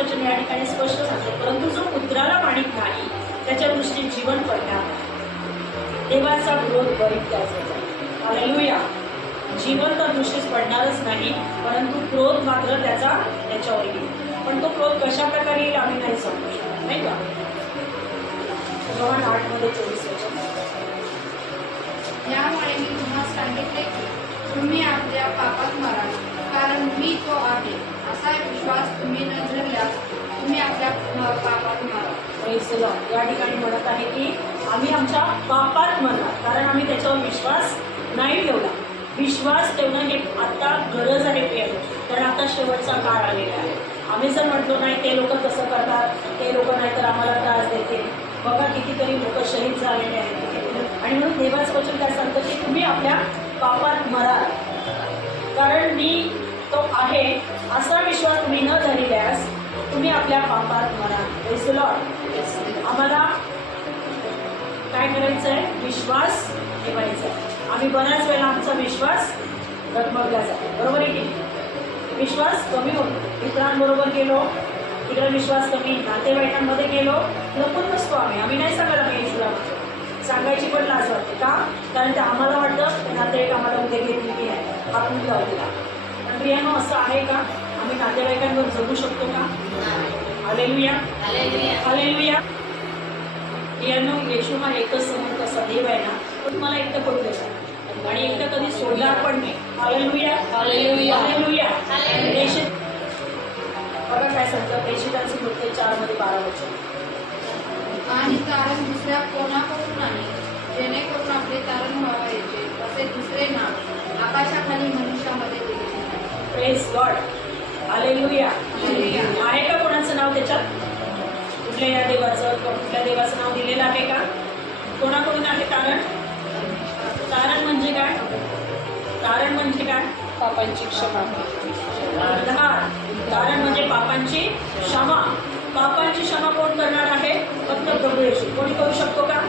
वचन या ठिकाणी स्पष्ट सांगते, परंतु जो पुत्राला मानित नाही त्याच्या दृष्टीत जीवन पडणार नाही. देवाचा विरोध बरीच त्याचा. हालेलुया. जीवन तर दृष्टीस पडणारच नाही, परंतु क्रोध मात्र त्याच्यावर येईल. पण तो क्रोध कशा प्रकारे येईल आम्ही नाही समजू शकत, नाही का? योहान 8:24 वचन. यामुळे मी तुम्हाला सांगितले की तुम्ही आपल्या पापात मरा, कारण मी तो आहे असा विश्वास तुम्ही न धरल्यास तुम्ही आपल्या पापात मरा. Praise the Lord. या ठिकाणी म्हणत आहे की आम्ही आमच्या पापात मरणार, कारण आम्ही त्याच्यावर विश्वास नाही ठेवला. विश्वास ठेवणं हे आता गरज आहे प्रिय, कारण आता शेवटचा काळ आलेला आहे. आम्ही जर म्हटलो नाही ते लोक तसं करतात, ते लोक नाही तर आम्हाला त्रास देते. बघा कितीतरी लोक शहीद झालेले आहेत. आणि म्हणून देवाचं वचन काय सांगतं की तुम्ही आपल्या पापात मराल, कारण मी तो आहे असा विश्वास तुम्ही न धरल्यास तुम्ही आपल्या पापात मराल. Praise the Lord. आम्हाला काय करायचं आहे? विश्वास ठेवायचा आहे. आम्ही बऱ्याच वेळेला आमचा विश्वास डगमगला जातो, बरोबर आहे की? विश्वास कमी होतो. मित्रांबरोबर गेलो तिकडे विश्वास कमी, नातेवाईकांमध्ये गेलो लपून बसतो आम्ही नाही सांगायला आम्ही येशूला सांगायची पण लाज वाटते. का? कारण ते आम्हाला वाटतं नातेवाईक आम्हाला उद्या घेतली की नाही आपण जाऊ दिला. पण प्रियानो असं आहे का? आम्ही नातेवाईकांवर जगू शकतो का? हालेलुया. हालेलुया. प्रियानो, येशू हा एकच समोर कसा देव आहे ना, तो तुम्हाला एकटं करू देतो आणि एकटं कधी सोडणार पण नाही. हालेलुया. हालेलुया. हालेलुया. बघा काय सांगतं प्रेषितांचे कृत्य 4:12 वचन. आणि तारण दुसऱ्या कोणाकडून नाही, जेणेकरून आपले तारण व्हावयाचे असे दुसरे नाव आकाशाखाली मनुष्यामध्ये दिले नाही. Praise Lord. हालेलुया. आहे का कोणाचं नाव त्याच्यात? कुठल्या या देवाचं कुठल्या देवाचं नाव दिलेलं आहे का? कोणाकडून आहे तारण? तारण म्हणजे काय? तारण म्हणजे काय? पापांची क्षमा. तारण म्हणजे पापांची क्षमा. पापांची क्षमा कोण करणार आहे? फक्त प्रभू येशू. कोणी करू शकतो का?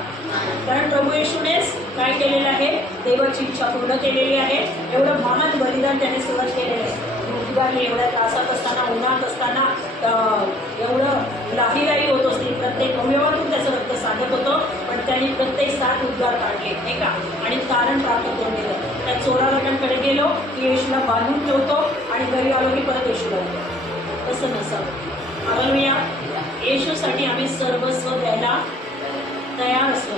कारण प्रभू येशूनेच काय केलेलं आहे? देवाची इच्छा पूर्ण केलेली आहे. एवढं महान बलिदान त्याने सुरुवात केलेलं आहे. उद्गारले एवढ्या त्रासात असताना, उन्हात असताना, एवढं लाहीलाही होत असते, प्रत्येक अवयवातून त्याचं रक्त सांगत होतं, पण त्यांनी प्रत्येक 7 उद्गार काढले नाही का? आणि तारण प्राप्त करून दिलं. त्या चोरागटांकडे गेलो की येशूला बांधून ठेवतो आणि घरी आलो की परत येशूला होतो. तसं नसावं. हालेलुया. येशूसाठी आम्ही सर्वस्व द्यायला तयार असलो.